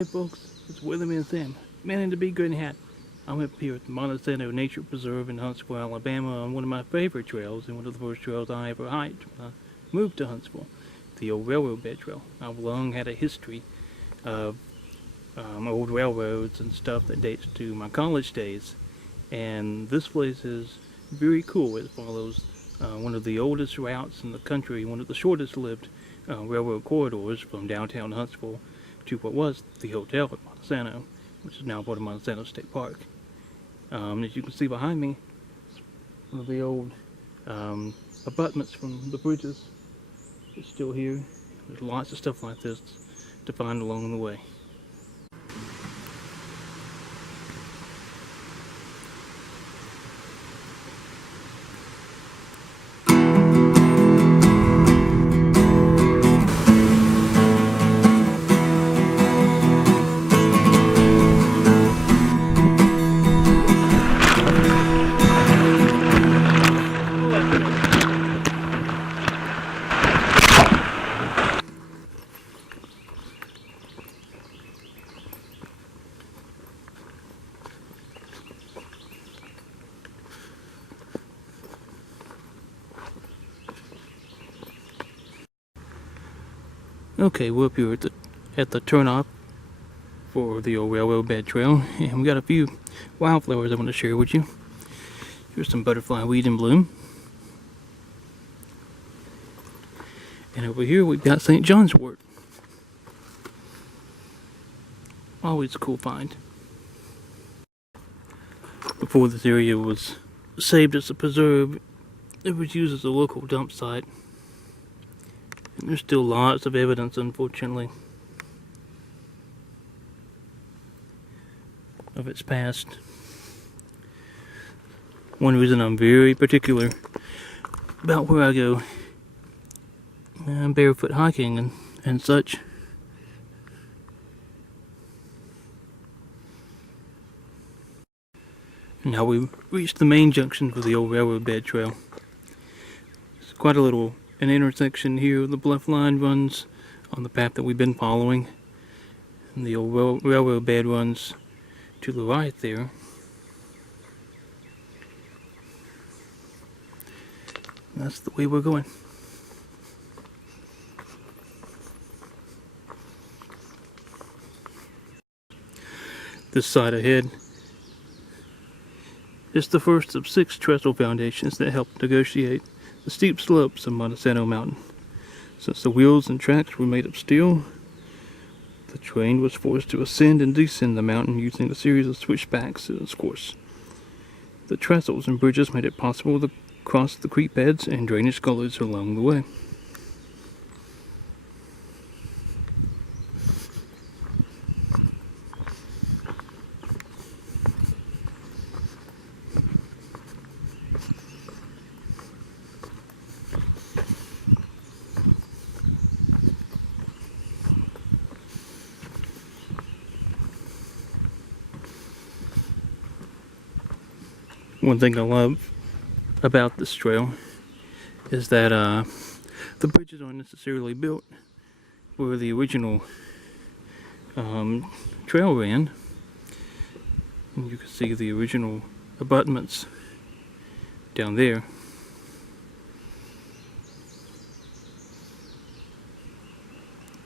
Hey folks, it's Weatherman Sam, man in the big green hat. I'm up here at the Monte Sano Nature Preserve in Huntsville, Alabama on one of my favorite trails and one of the first trails I ever hiked when I moved to Huntsville, the old railroad bed trail. I've long had a history of old railroads and stuff that dates to my college days, and this place is very cool. It follows one of the oldest routes in the country, one of the shortest lived railroad corridors from downtown Huntsville to what was the hotel at Monte Sano, which is now part of Monte Sano State Park. As you can see behind me, one of the old abutments from the bridges is still here. There's lots of stuff like this to find along the way. Okay, we're up here at the turnoff for the old railroad bed trail, and we got a few wildflowers I want to share with you. Here's some butterfly weed in bloom. And over here we've got St. John's wort. Always a cool find. Before this area was saved as a preserve, it was used as a local dump site. And there's still lots of evidence, unfortunately, of its past. One reason I'm very particular about where I go barefoot hiking and such. Now we've reached the main junction for the old railroad bed trail. It's quite a little an intersection here. The bluff line runs on the path that we've been following, and the old railroad bed runs to the right there. That's the way we're going. This side ahead is the first of 6 trestle foundations that helped negotiate the steep slopes of Monte Sano Mountain. Since the wheels and tracks were made of steel, the train was forced to ascend and descend the mountain using a series of switchbacks in its course. The trestles and bridges made it possible to cross the creek beds and drainage gullies along the way. One thing I love about this trail is that the bridges aren't necessarily built where the original trail ran. And you can see the original abutments down there.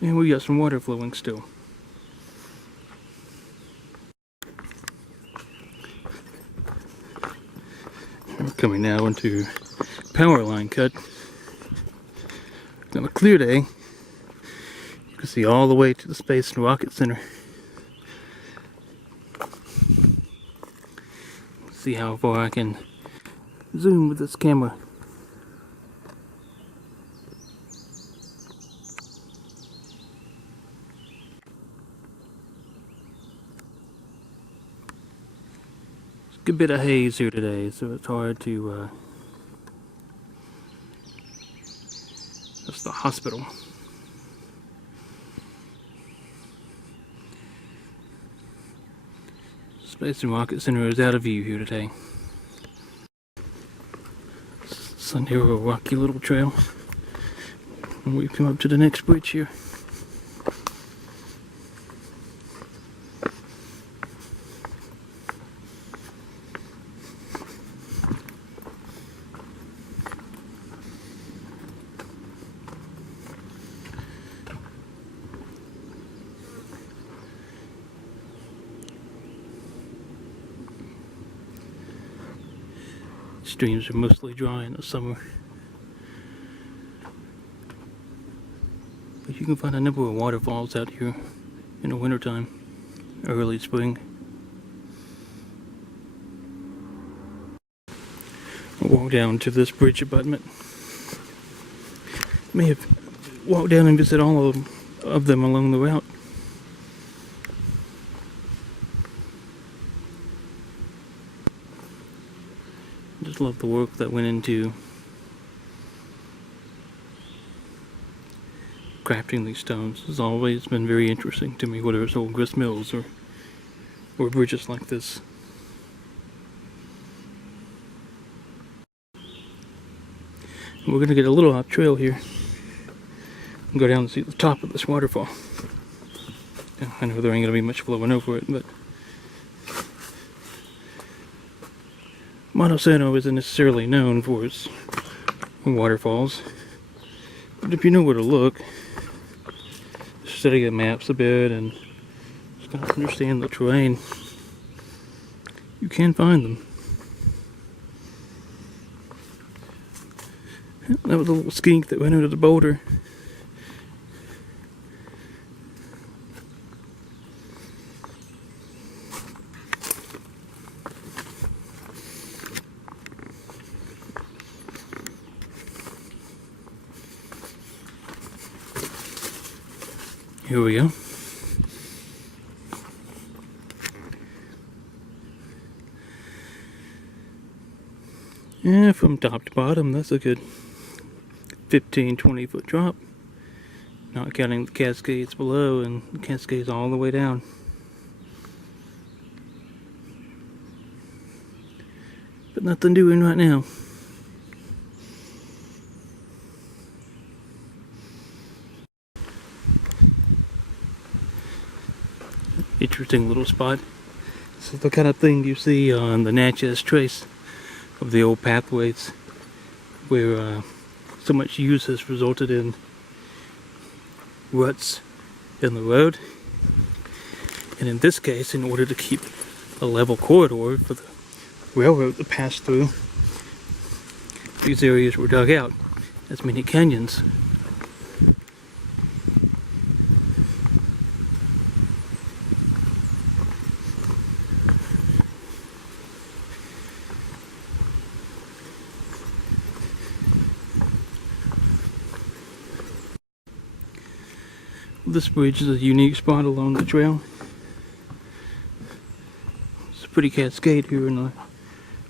And we got some water flowing still. We're coming now into power line cut. On a clear day, you can see all the way to the Space and Rocket Center. See how far I can zoom with this camera. Good bit of haze here today, so it's hard to that's the hospital. Space and Rocket Center is out of view here today. Sun Hero, rocky little trail. And we've come up to the next bridge here. streams are mostly dry in the summer. But you can find a number of waterfalls out here in the wintertime, early spring. I'll walk down to this bridge abutment. May have walked down and visit all of them along the route. Just love the work that went into crafting these stones. It's always been very interesting to me, whether it's old grist mills or bridges like this. We're going to get a little off trail here and go down and see the top of this waterfall. I know there ain't going to be much flowing over it, but Monte Sano isn't necessarily known for its waterfalls. But if you know where to look, study the maps a bit and just kind of understand the terrain, you can find them. That was a little skink that went under the boulder. Here we go. Yeah, from top to bottom, that's a good 15-20 foot drop, not counting the cascades below and the cascades all the way down. But nothing doing right now. Interesting little spot. This is the kind of thing you see on the Natchez Trace of the old pathways, where so much use has resulted in ruts in the road. And in this case, in order to keep a level corridor for the railroad to pass through, these areas were dug out as mini canyons. This bridge is a unique spot along the trail. It's a pretty cascade here in the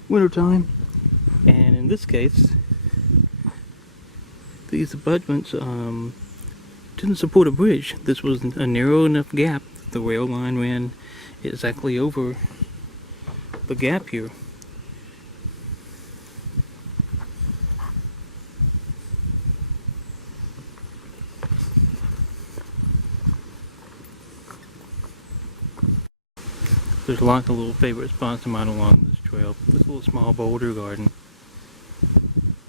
wintertime, and in this case these abutments didn't support a bridge. This was a narrow enough gap. The rail line ran exactly over the gap here. There's lots of little favorite spots of mine along this trail. This little small boulder garden,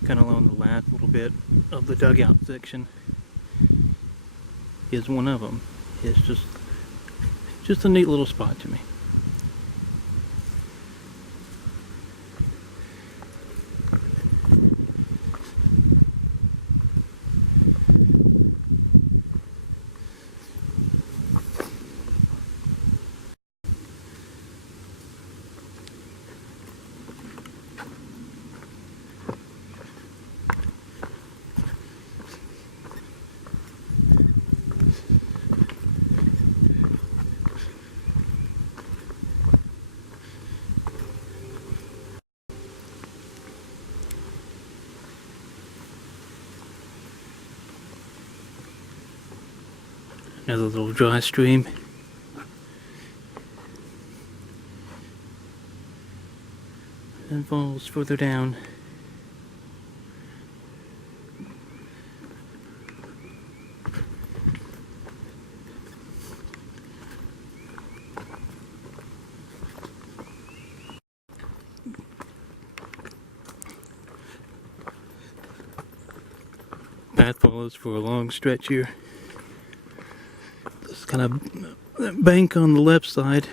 kind of along the last little bit of the dugout section, is one of them. It's just a neat little spot to me. Another little dry stream. And falls further down. Path follows for a long stretch here. This kind of bank on the left side,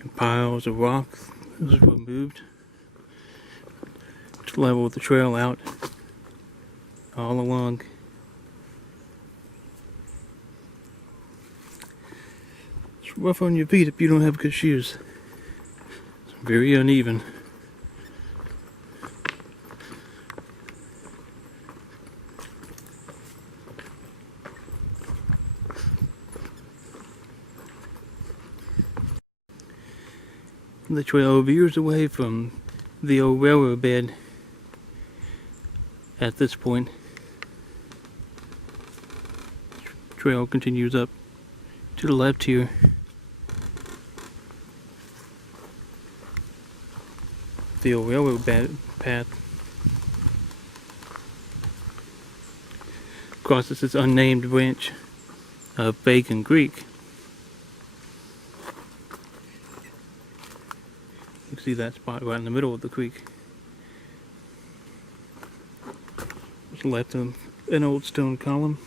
and piles of rocks Those were moved to level the trail out all along. It's rough on your feet if you don't have good shoes. It's very uneven. The trail veers away from the old railroad bed at this point. Trail continues up to the left here. The old railroad path crosses this unnamed branch of Bacon Creek. You can see that spot right in the middle of the creek. Just left of an old stone column.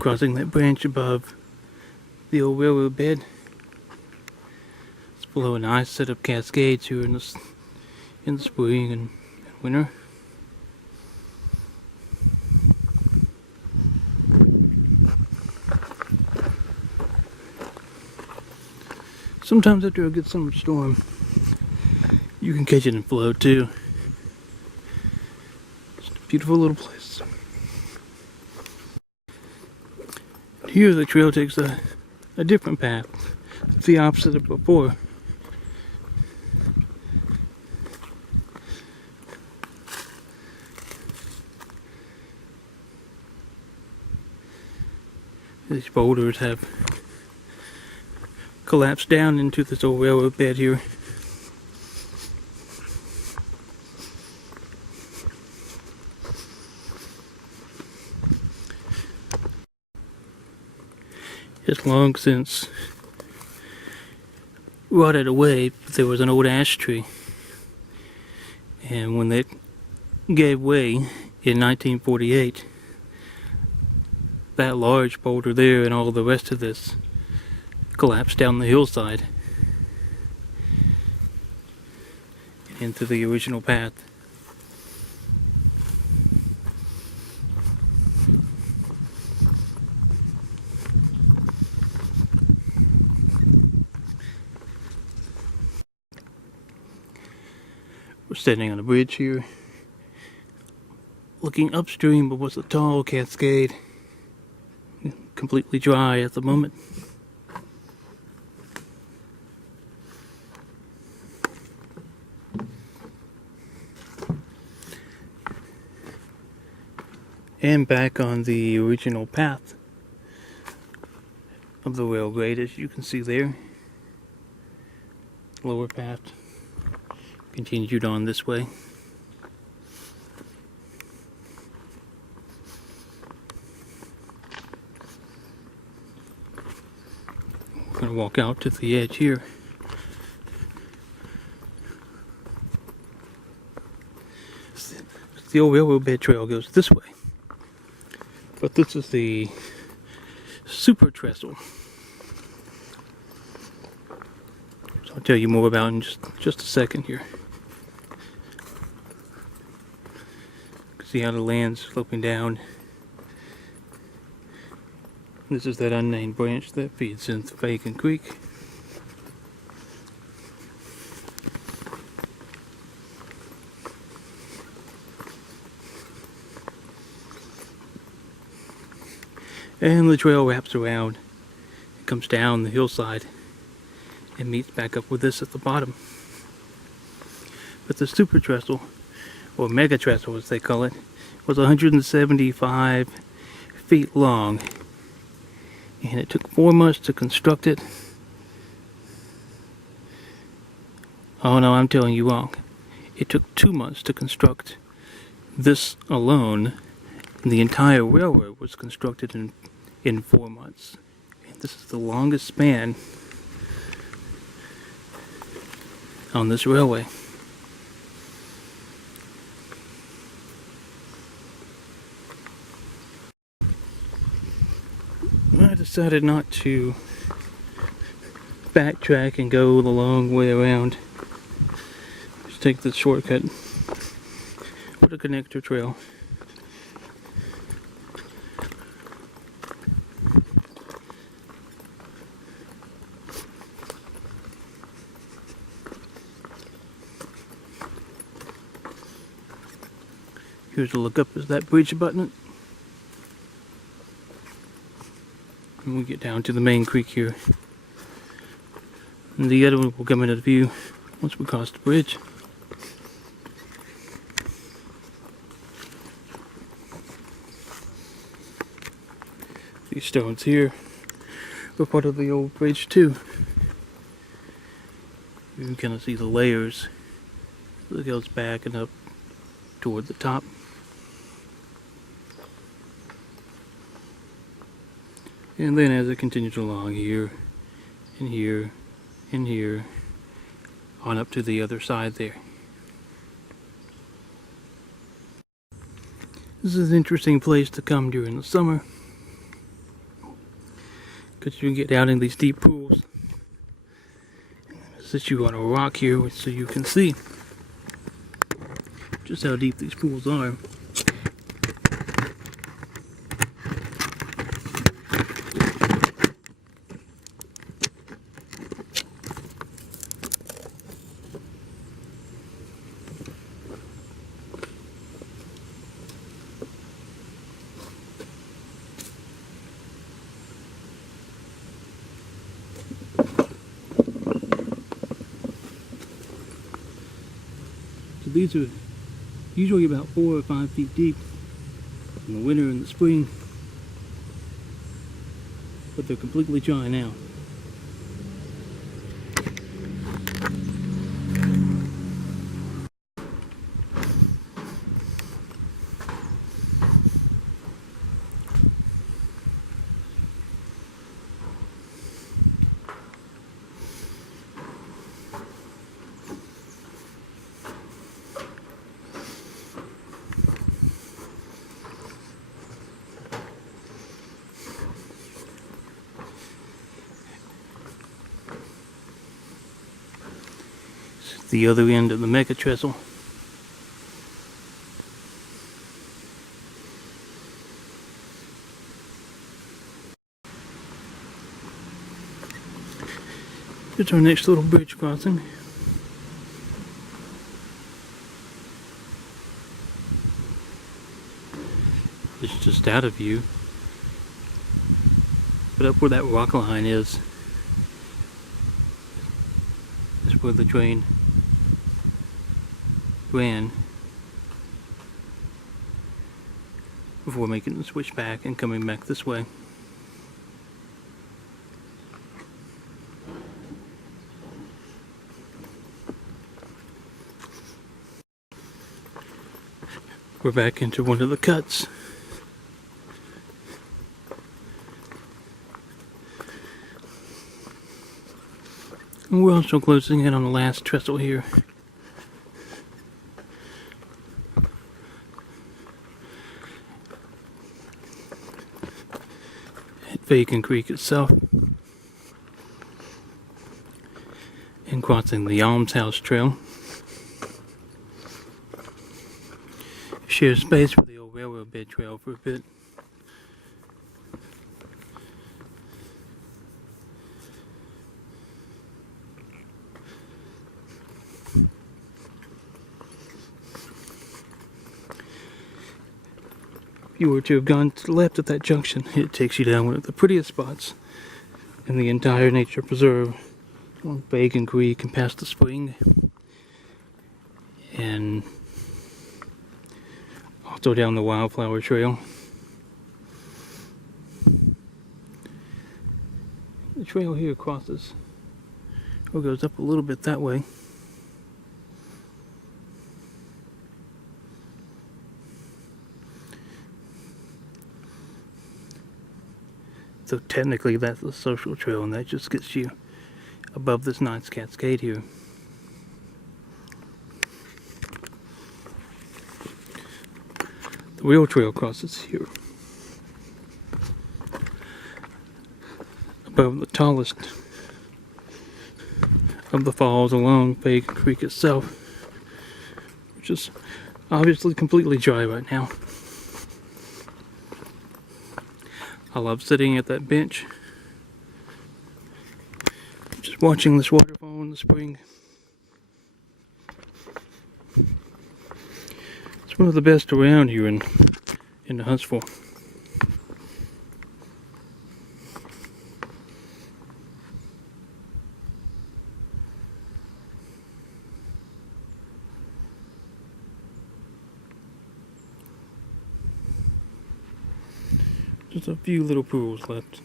Crossing that branch above the old railroad bed. It's below a nice set of cascades here in the spring and winter. Sometimes after a good summer storm, you can catch it in flow too. Just a beautiful little place. Here the trail takes a different path. It's the opposite of before. These boulders have collapsed down into this old railroad bed here. It's long since rotted away, but there was an old ash tree. And when that gave way in 1948, that large boulder there and all the rest of this collapsed down the hillside into the original path. We're standing on a bridge here, looking upstream of what's a tall cascade, completely dry at the moment. And back on the original path of the railroad, as you can see there. Lower path continued on this way. We're going to walk out to the edge here. The old railroad bed trail goes this way. But this is the super trestle. So I'll tell you more about it in just a second here. See how the land's sloping down. This is that unnamed branch that feeds into Bacon Creek. And the trail wraps around, it comes down the hillside and meets back up with this at the bottom. But the super trestle, or mega trestle as they call it, was 175 feet long, and it took 4 months to construct it. Oh no, I'm telling you wrong. It took 2 months to construct this alone, And the entire railroad was constructed in 4 months. And this is the longest span on this railway. I decided not to backtrack and go the long way around. Just take this shortcut with a connector trail. Here's a look up as that bridge abutment. And we get down to the main creek here. And the other one will come into view once we cross the bridge. These stones here were part of the old bridge too. You can kind of see the layers. It goes back and up toward the top. And then as it continues along here, and here, and here, on up to the other side there. This is an interesting place to come during the summer, because you can get down in these deep pools. I'll sit you on a rock here so you can see just how deep these pools are. So these are usually about 4 or 5 feet deep in the winter and the spring, but they're completely dry now. The other end of the mega trestle. Here's our next little bridge crossing. It's just out of view, but up where that rock line is where the train ran before making the switch back and coming back this way. We're back into one of the cuts. And we're also closing in on the last trestle here. Bacon Creek itself, and crossing the Almshouse Trail. Shares space with the old railroad bed trail for a bit. If you were to have gone to the left at that junction, it takes you down one of the prettiest spots in the entire nature preserve, along Bacon Creek and past the spring, and also down the Wildflower Trail. The trail here crosses, or goes up a little bit that way. So technically that's a social trail, and that just gets you above this nice cascade here. The real trail crosses here, above the tallest of the falls along Pagan Creek itself, which is obviously completely dry right now. I love sitting at that bench, just watching this waterfall in the spring. It's one of the best around here in Huntsville. Just a few little pools left.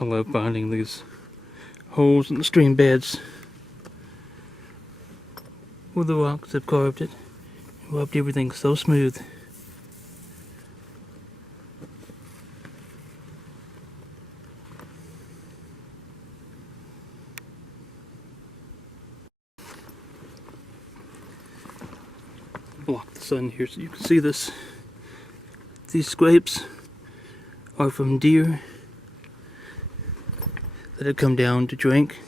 I love finding these holes in the stream beds where the rocks have carved it and rubbed everything so smooth. Block the sun here so you can see this. These scrapes are from deer that have come down to drink.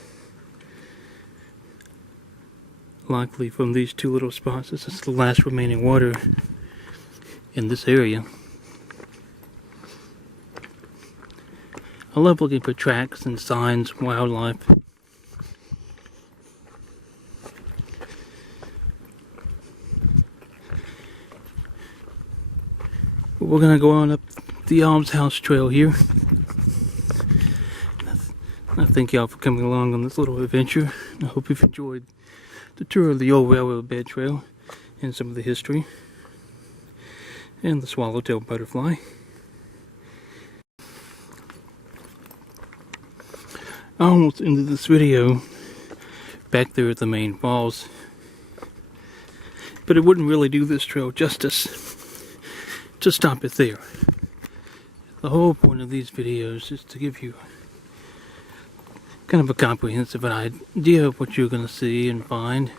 Likely from these two little spots. This is the last remaining water in this area. I love looking for tracks and signs, wildlife. We're gonna go on up the Almshouse Trail here. I thank y'all for coming along on this little adventure. I hope you've enjoyed the tour of the old railroad bed trail and some of the history and the swallowtail butterfly. I almost ended this video back there at the main falls, but it wouldn't really do this trail justice to stop it there. The whole point of these videos is to give you kind of a comprehensive idea of what you're going to see and find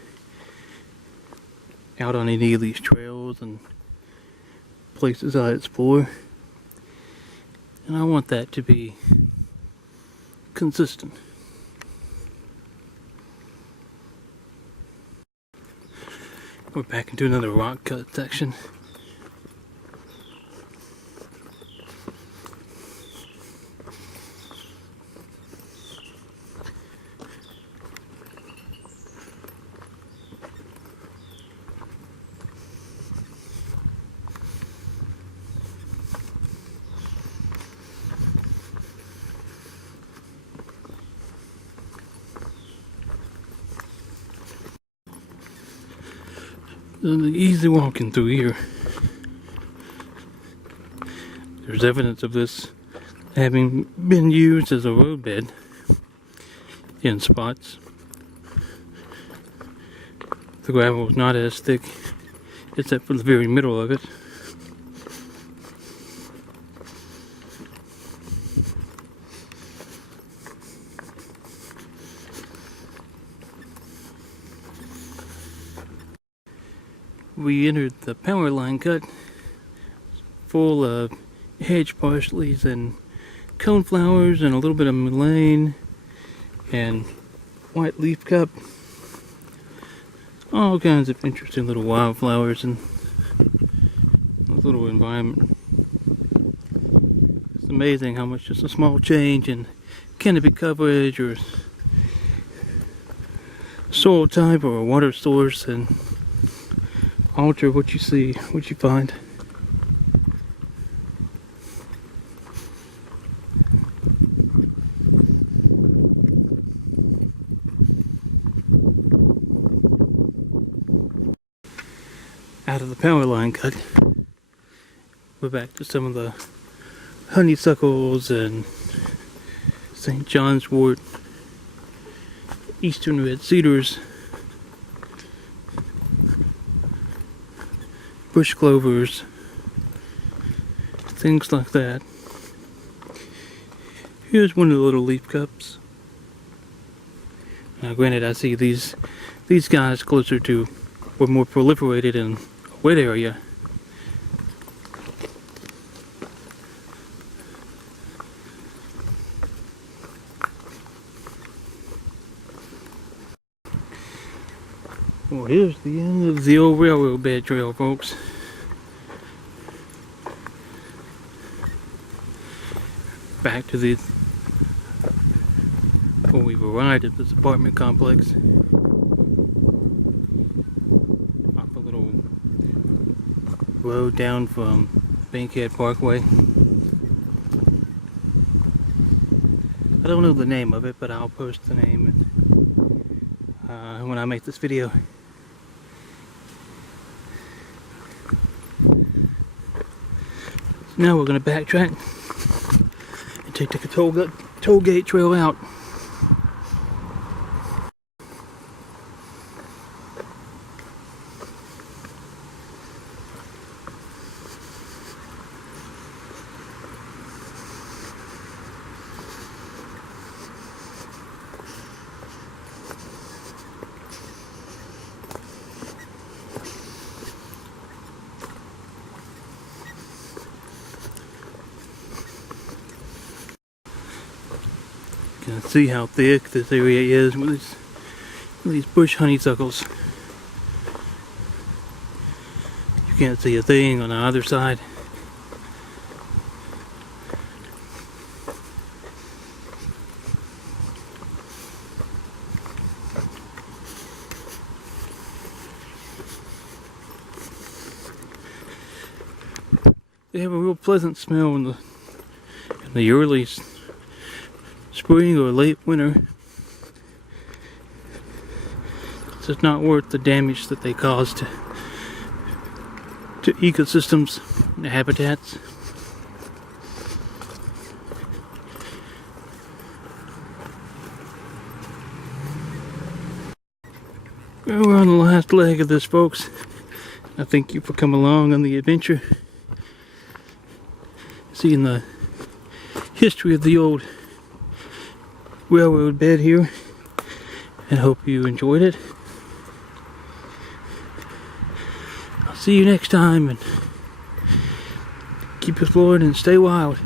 out on any of these trails and places I explore. And I want that to be consistent. We're back into another rock cut section. Easy walking through here. There's evidence of this having been used as a roadbed in spots. The gravel is not as thick except for the very middle of it. We entered the power line cut full of hedge parsleys and coneflowers and a little bit of mullein and white leaf cup. All kinds of interesting little wildflowers in this little environment. It's amazing how much just a small change in canopy coverage or soil type or a water source and alter what you see, what you find. Out of the power line cut, we're back to some of the honeysuckles and St. John's wort, eastern red cedars, bush clovers, things like that. Here's one of the little leaf cups. Now granted, I see these guys closer to or more proliferated in a wet area. Well, here's the end of the old railroad bed trail, folks. Back to this, where we've arrived at this apartment complex. Off a little road down from Bankhead Parkway. I don't know the name of it, but I'll post the name when I make this video. Now we're going to backtrack and take the toll gate trail out. You can see how thick this area is with these bush honeysuckles. You can't see a thing on either side. They have a real pleasant smell in the early spring or late winter. So it's not worth the damage that they cause to ecosystems and habitats. Well, we're on the last leg of this, folks. I thank you for coming along on the adventure, seeing the history of the old railroad bed here, and hope you enjoyed it. I'll see you next time, and keep exploring and stay wild.